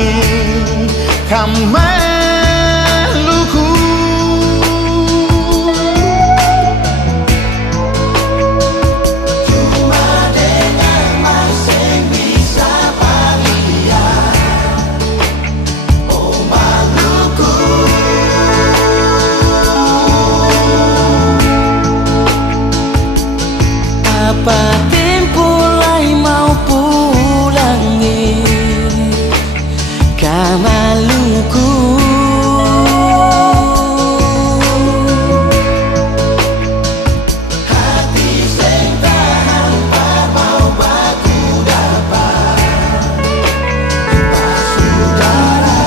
pulangi kamaluku. Cuma dengan mas yang bisa palihan, oh Maluku. Apa tempo lai mau pulangi ke Maluku? Hati sing tak hampa mau baku dapat saudara.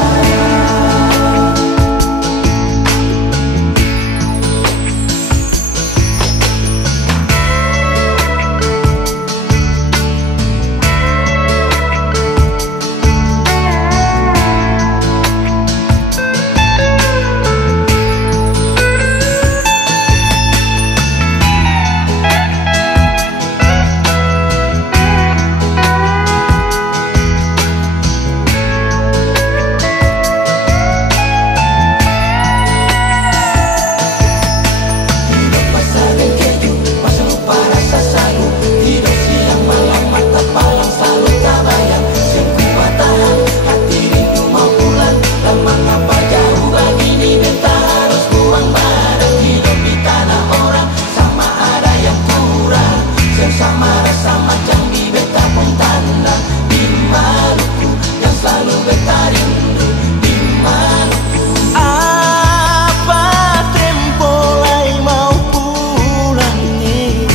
Sama rasa macam di beta pun tanda di Maluku, yang selalu beta rindu di Maluku. Apa tempo lai mau pulangi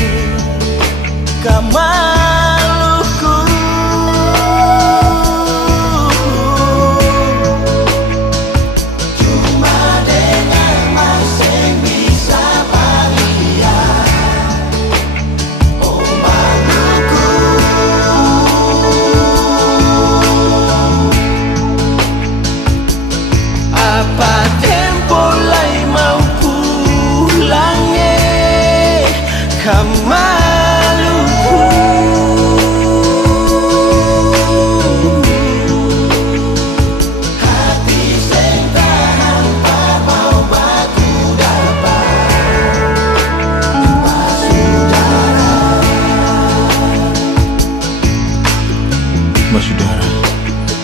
ke Maluku? Cuma dengan mas yang bisa palihan, apa tempo lai mau pulangi ke Maluku? Hati sing tak hampa mau baku dapat saudara. Mbak saudara,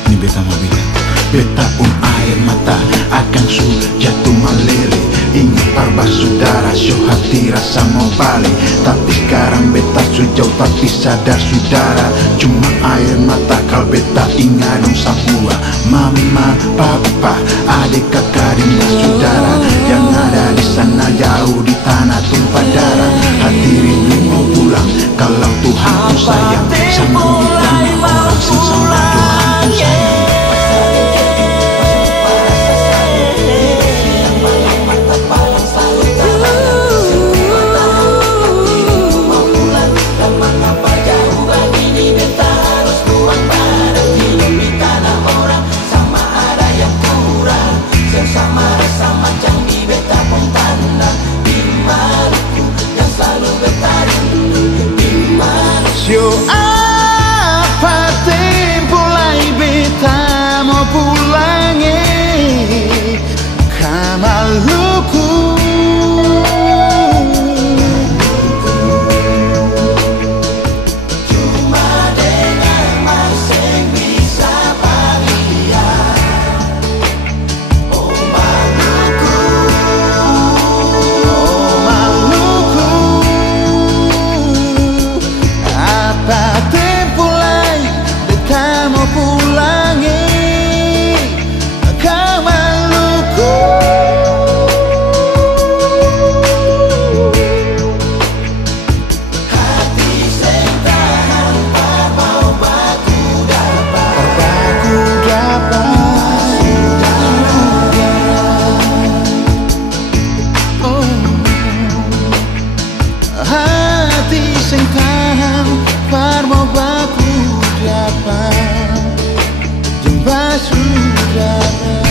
ini beta mau bilang, beta pun air mata akan su jatuh malere. Ingat parba saudara, syuh hati rasa mau balik. Tapi sekarang beta su jauh tapi sadar saudara, cuma air mata kal beta ingat dong sabua. Mama, papa, adik kakak rinda saudara, yang ada di sana jauh di tanah tumpah darah. Hati rindu mau pulang, kalau Tuhan ku sayang, sama di tanah orang sing sama Tuhan ku sayang. Sama rasa macam di beta pun tanda di Maluku, yang selalu beta rindu di Maluku. Sio apa tempo lai beta mau pulangi ke Maluku. Cuma dengan mas yang bisa palihan, oh Maluku. Oh Maluku, apa tempo lai beta mau pulangi ke Maluku. Hati sing tak hampa mau baku dapat Oh, hati sing tahan par mau baku dapat jumpa saudara.